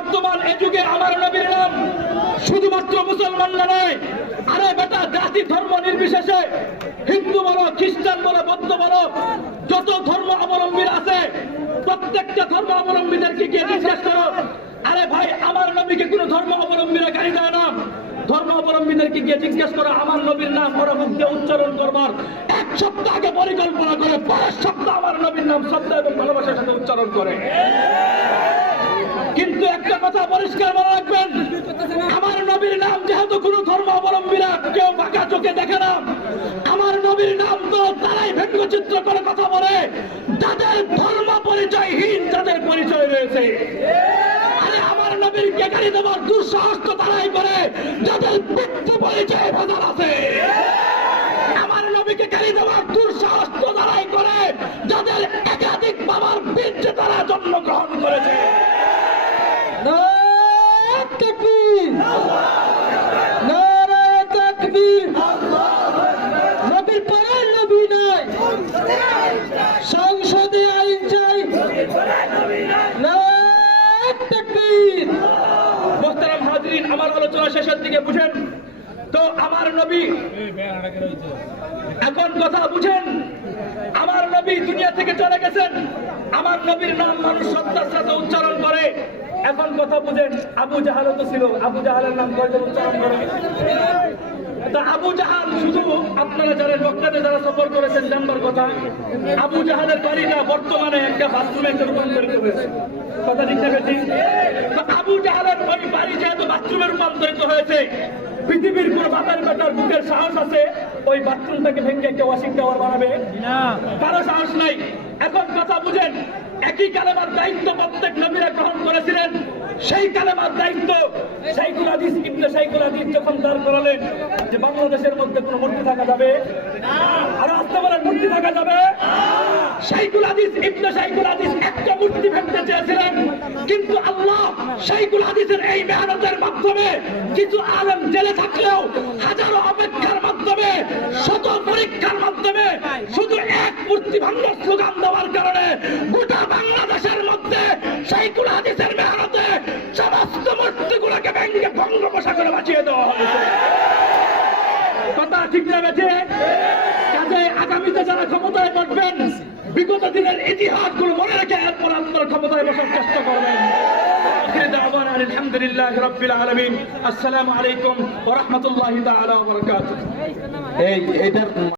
বর্তমান এই যুগে আমার নবীর নাম শুধুমাত্র মুসলমানরা নয়, আরে বেটা জাতি ধর্ম নির্বিশেষে হিন্দু বলো, খ্রিস্টান বলো, বৌদ্ধ বলো, যত ধর্ম অবলম্বীরা আছে প্রত্যেকটা ধর্ম অবলম্বীদেরকে গিয়ে জিজ্ঞেস করো, আরে ভাই আমার নবীকে কোন ধর্ম অবলম্বীরা গালি দেয় না? ধর্ম অবলম্বীদেরকে গিয়ে জিজ্ঞেস করো আমার নবীর নাম ওরা মুখ দিয়ে উচ্চারণ করবার এক সপ্তাহ আগে পরিকল্পনা করে পরের সপ্তাহ আমার নবীর নাম শ্রদ্ধা এবং ভালোবাসার সাথে উচ্চারণ করে। কিন্তু একটা কথা পরিষ্কার মনে রাখবেন, আমার নবীর নাম যেহেতু কোন ধর্ম অবলম্বীরা কেউ বাঁকা চোখে দেখে না, আমার নবীর নাম তো তারাই ব্যঙ্গচিত্র করে কথা বলে যাদের ধর্ম পরিচয়হীন, যাদের পরিচয় রয়েছে। আরে আমার নবীরকে গালি দেওয়ার দুঃসাহস তো তারাই করে যাদের ব্যক্তি পরিচয় ভেজাল আছে। আমার নবীকে গালি দেওয়ার দুঃসাহস তো তারাই করে যাদের একাধিক বাবার বীর্যে তারা জন্মগ্রহণ করেছে। নবীর পরের নবী নয়, সংসদে আইন চাই। মোহতারাম হাজরিন, আমার আলোচনা শেষের দিকে বুঝেন তো আমার নবী, এখন কথা বুঝেন, আমার নবী দুনিয়া থেকে চলে গেছেন, আমার নবীর নাম মানুষ শ্রদ্ধার সাথে উচ্চারণ করে। এখন কথা বুঝেন, আবু জাহালও তো ছিল, আবু জাহালের নাম কয়জন উচ্চারণ করে? তা আবু জাহাল শুধু আপনারা জানেন, মক্কাতে যারা সফর করেছেন জানবার কথা, আবু জাহালের বাড়িটা বর্তমানে একটা বাথরুমে রূপান্তরিত হয়েছে। কথা ঠিক না ঠিক? তো আবু জাহালের ওই বাড়ি যেহেতু বাথরুমে রূপান্তরিত হয়েছে, পৃথিবীর কোন বাতার বেটার বুকের সাহস আছে ওই বাথরুমটাকে ভেঙে একটা ওয়াশিং টাওয়ার বানাবে? কারো সাহস নাই। এখন কথা বুঝেন, একই কালেমার দায়িত্ব প্রত্যেক নবীরা গ্রহণ করেছিলেন। সেই কালেমার দায়িত্ব শাইখুল হাদিস ইবনে শাইখুল হাদিস যখন দাঁড় করালেন যে বাংলাদেশের মধ্যে কোনো মূর্তি থাকা যাবে, আর আসতে বলেন মূর্তি থাকা যাবে। শাইখুল হাদিস ইবনে শাইখুল হাদিস একটা মূর্তি ভাঙতে চেয়েছিলেন, কিন্তু আল্লাহ শাইখুল হাদিসের এই মেহনতের মাধ্যমে কিছু আলেম জেলে থাকলেও হাজারো অপেক্ষার মাধ্যমে, শত পরীক্ষার মাধ্যমে শুধু এক মূর্তি ভাঙার স্লোগান দেওয়ার কারণে গোটা বাংলাদেশের মধ্যে শাইখুল হাদিসের মেহনতে সমস্ত মূর্তিগুলোকে ভেঙে বঙ্গোপসাগরে বাঁচিয়ে দেওয়া হয়েছে। কথা ঠিক না বেঠে? কাজে আগামীতে যারা ক্ষমতায় বসবেন বিগত দিনের ইতিহাসগুলো মনে রেখে এরপর আপনার ক্ষমতায় বসার চেষ্টা করবেন। আলহামদুলিল্লাহ রাব্বিল আলামিন। আসসালামু আলাইকুম ওয়া রাহমাতুল্লাহি তাআলা ওয়া বারাকাতুহু।